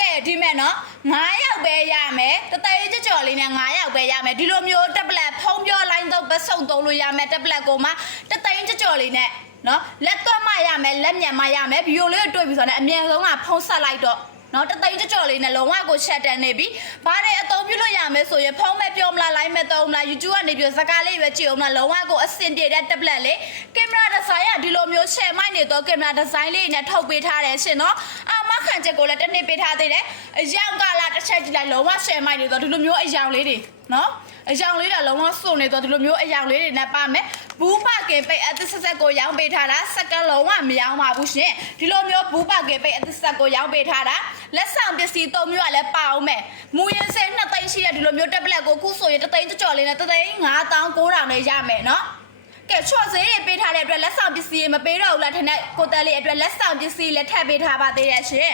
ကဲဒီမဲ့နော်9ယောက်ပဲရမယ်တသိန်းကြော်လေးနဲ့9ယောက်ပဲရမယ်ဒီလိုမျိုးတက်ပလက်ဖုံးပြောလိုင်းတော့ပတ်စုံသုံးလို့ရမယ်တက်ပလက်ကိုမှတသိန်းကြော်လေးနဲ့နော်လက်တော့မှရမယ်လက်မြန်မှရမယ်ဗီဒီယိုလေးကိုတွေ့ပြီဆိုတော့အမြဲဆုံးကဖုံးဆက်လိုက်တော့နော်တသိန်းကြော်လေးနဲ့လုံးဝကိုချက်တန်းနေပြီဘာတွေအသုံးပြုလို့ရမယ်ဆိုရင်ဖုံးမဲ့ပြောမလားလိုင်းမဲ့သုံးမလား YouTube ကနေပြီးစကားလေးပဲကြည့်အောင်လားလုံးဝကိုအဆင်ပြေတဲ့ tablet လေးကင်မရာဒီဇိုင်းကဒီလိုမျိုး share မိုက်နေတော့ကင်မရာဒီဇိုင်းလေးနဲ့ထုတ်ပေးထားတယ်ရှင်နော်မခံချက်ကိုလည်းတစ်နှစ်ပေးထားသေးတယ်အယောင်ကလာတစ်ချက်ကြည့်လိုက်လုံးဝ share မိုက်နေတော့ဒီလိုမျိုးအယောင်လေးတွေနော်အယောင်လေးတော့လုံးဝစုံနေတော့ဒီလိုမျိုးအယောင်လေးတွေနဲ့ပါမယ်ဘူးပါကင်ပိတ်အသစ်ဆက်ကိုရောင်းပေးထားတာစက္ကန့်လုံးဝမရောင်းပါဘူးရှင်ဒီလိုမျိုးဘူးပါကင်ပိတ်အသစ်ဆက်ကိုရောင်းပေးထားတာလက်ဆောင်ပစ္စည်း၃မျိုးကလည်းပါအောင်မယ်မူရင်းစဲ2သိန်းရှိတဲ့ဒီလိုမျိုး tablet ကိုခုဆိုရင်3သိန်းကြော်လေးနဲ့3သိန်း5900နဲ့ရမယ်နော်ကဲချော့စေးတွေပေးထားတဲ့အတွက်လက်ဆောင်ပစ္စည်းမပေးတော့ဘူးလားထင်တဲ့ကိုတန်လေးအတွက်လက်ဆောင်ပစ္စည်းလည်းထည့်ပေးထားပါသေးရဲ့ရှင်